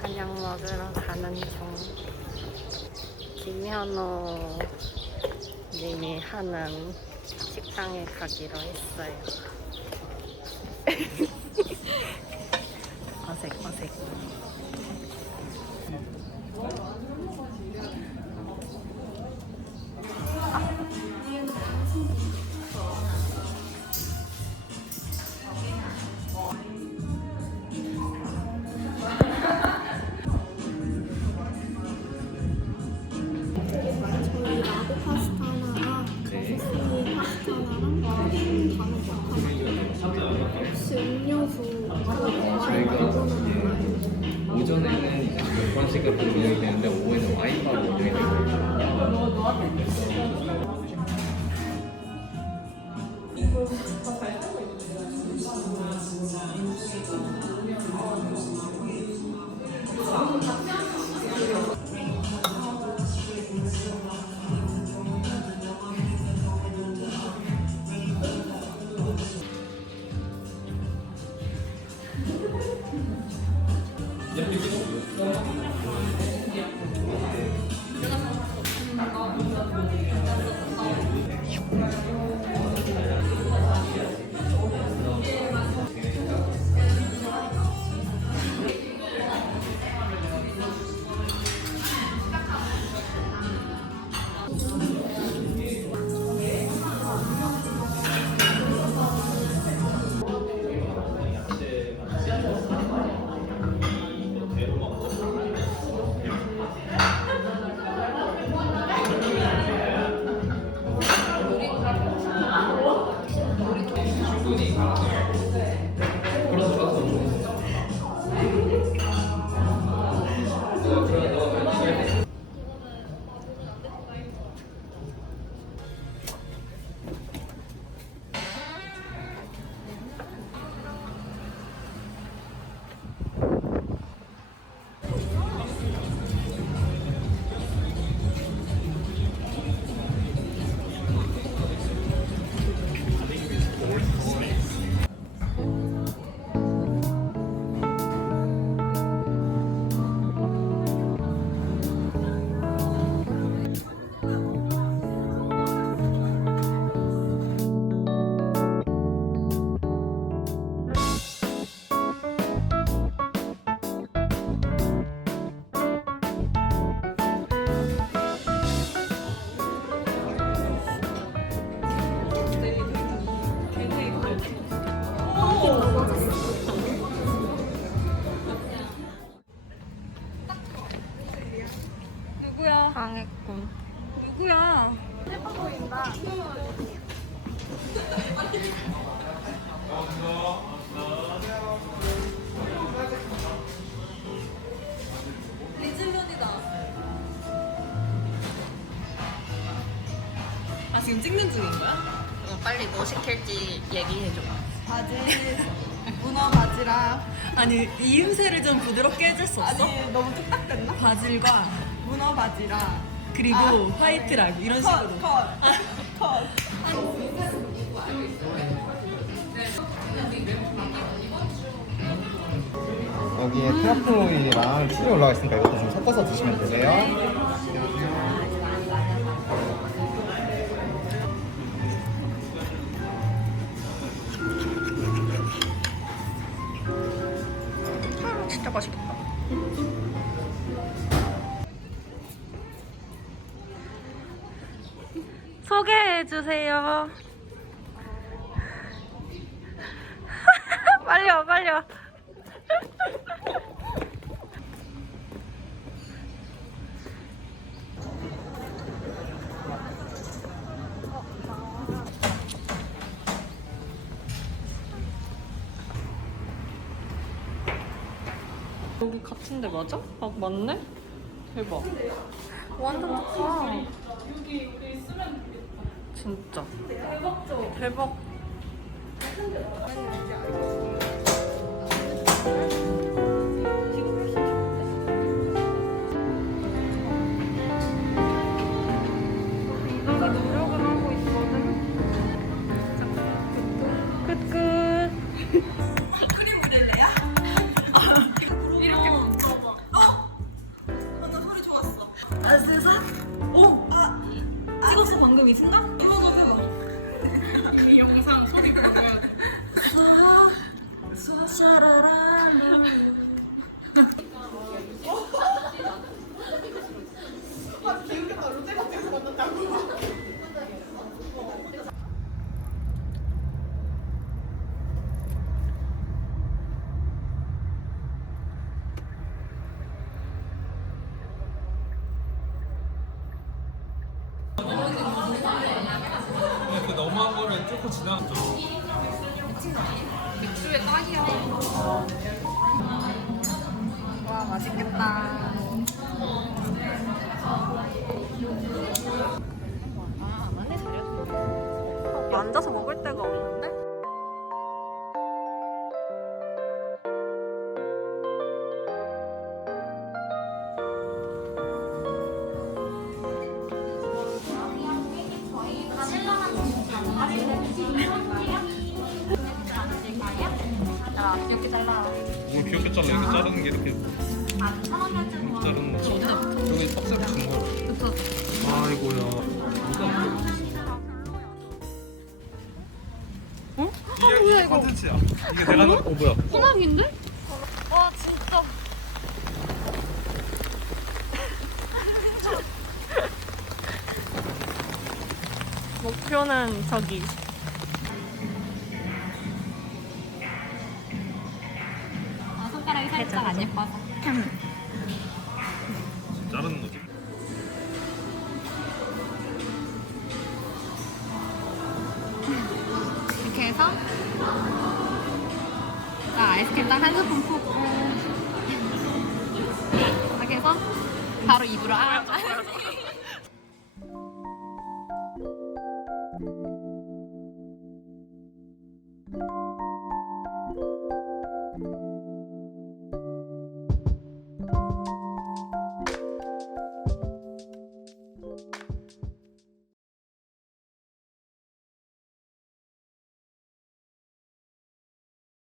저녁 먹으러 가는 중. 김현우 님이 하는 식당에 가기로 했어요. 어색. 오전에는 이제 몇 번씩 같은 운영이 되는데 오후에는 와인바로 운영이 되거든요. 누구야? 방해꾼. 누구야? 예뻐 보인다. 리즐런이다. 아 지금 찍는 중인 거야? 빨리 뭐 시킬지 얘기해줘. 바질, 문어 바지랑 아니 이음새를 좀 부드럽게 해줄 수 없어? 아니 너무 뚝딱됐나? 바질과 문어 바지랑 그리고 화이트 라구 이런 식으로. 컷. 여기에 트러플 오일이랑 꿀이 올라가 있으니까 이것도 좀 섞어서 드시면 되세요. 진짜 맛있겠다. 소개해주세요. 빨리 와. 여기 같은데 맞아? 아 맞네? 대박. 완전 좋다. 여기 우리 쓰면 진짜. 대박죠? 대박. 이동이 노력을 하고 있거든. 끝. 크림 올릴래요? 초코 지나갔죠. 맥주에 딱이야. 와, 맛있겠다. 안에 잘해줘. 앉아서 먹을 데가 없는데? 뭘 귀엽게 잘라. 이렇게 자르는 게 이렇게 자르는 거지. 여기 떡새로 준 거. 그쵸. 아이고야. 어? 이게 컨텐츠야. 이게 내가 뭐야? 호박인데? 와, 진짜. 목표는 저기. 손가락이 살짝 안 예뻐서. 자르는 거지. 이렇게 해서 아이스크림 딱 한 스푼 푸고 이렇게 해서 바로 입으로